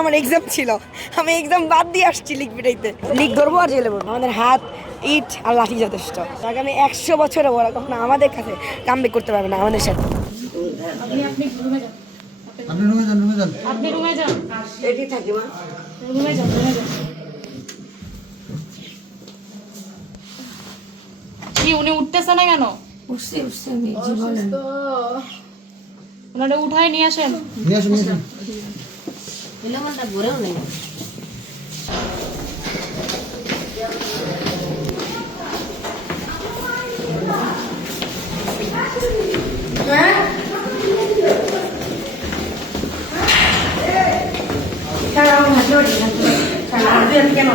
আমার এক্সাম ছিল, আমি এক্সাম বাদ দিয়ে আসছি লিক পিটাইতে। লিক ধরবো আর জেলে পড়বো। আমাদের হাত, ইট আর লাঠি যথেষ্ট। আগামী 100 বছরে ওরা কখনো আমাদের কাছে কামব্যাক করতে পারবে না আমাদের সাথে। আপনি রুমে যান। এটি থাকি মা, রুমে যান। কি উনি উঠতেছে না কেন? উঠছে আমি জীবনে ওনারে উঠায় নিয়ে আসেন। এলামানটা ভরেও নেই। কেন